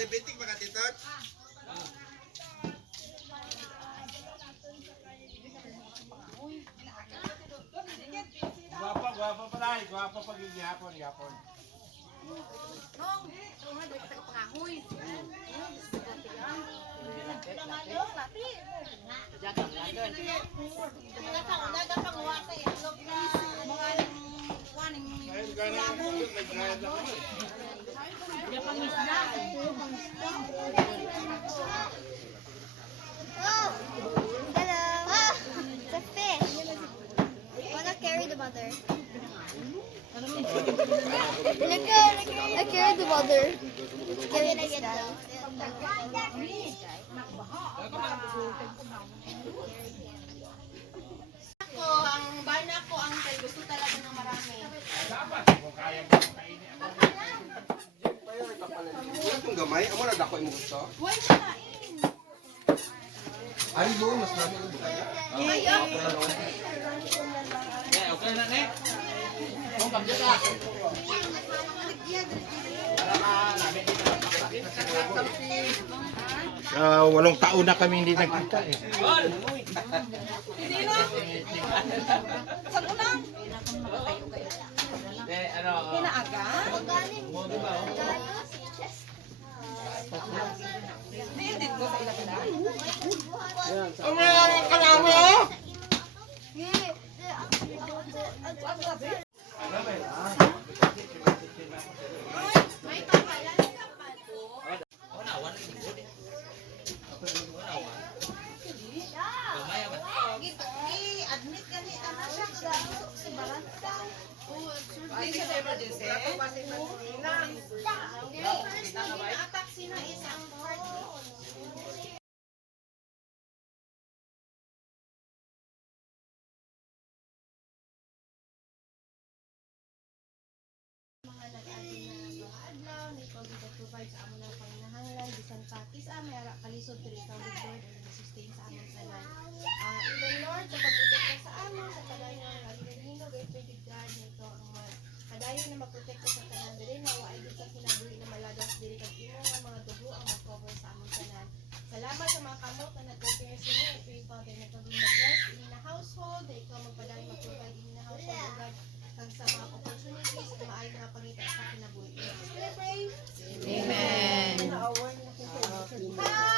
Diabetic ba ka, Titot? Guwapa pa dahil. Guwapa pag yung yapon. Nong, tunga dari kita pengahoy. Oh, hello. Oh, it's a fish. Wanna carry the mother? I carried the mother. Carry this guy. Ako, ang bana ko, ang gusto talaga ng marami. Itong gamay, amo na dako mo gusto? Huwag kinain. Ay, doon, mas namin yung bukaya. Okay na, Nek. Kung pagkita. Walong taon na kami hindi nagkita eh. Saan unang? Pinaaga? Hindi ko sa ilang. May pangalan ka pa to? I-admit gani ana siya kadasok sa barangay. Hindi siya sa emergency. Attack sina isang part. Mga nag-agi na mga adlaw, ni pag-provide sa amon na panginahanglan, bisan pakis may ara kalisod diri sa Lord and sustain sa amon tanan. Even Lord, sa pagprotekta sa amon sa kadayon nga ginino gay pedigdan nito ang kadayon na magprotekta sa tanan diri na wa ay sa kinabuhi na malagas diri kag imo nga mga dugo ang mag-cover sa amon tanan. Salamat sa mga kamot na nag-prepare sa inyo. I pray Father na kami mag-bless in the household, na ikaw magpadayon mag-provide in the household, God, kang sa mga opportunities na maayong mga pangita sa kinabuhi. Let's pray. Amen. Hi!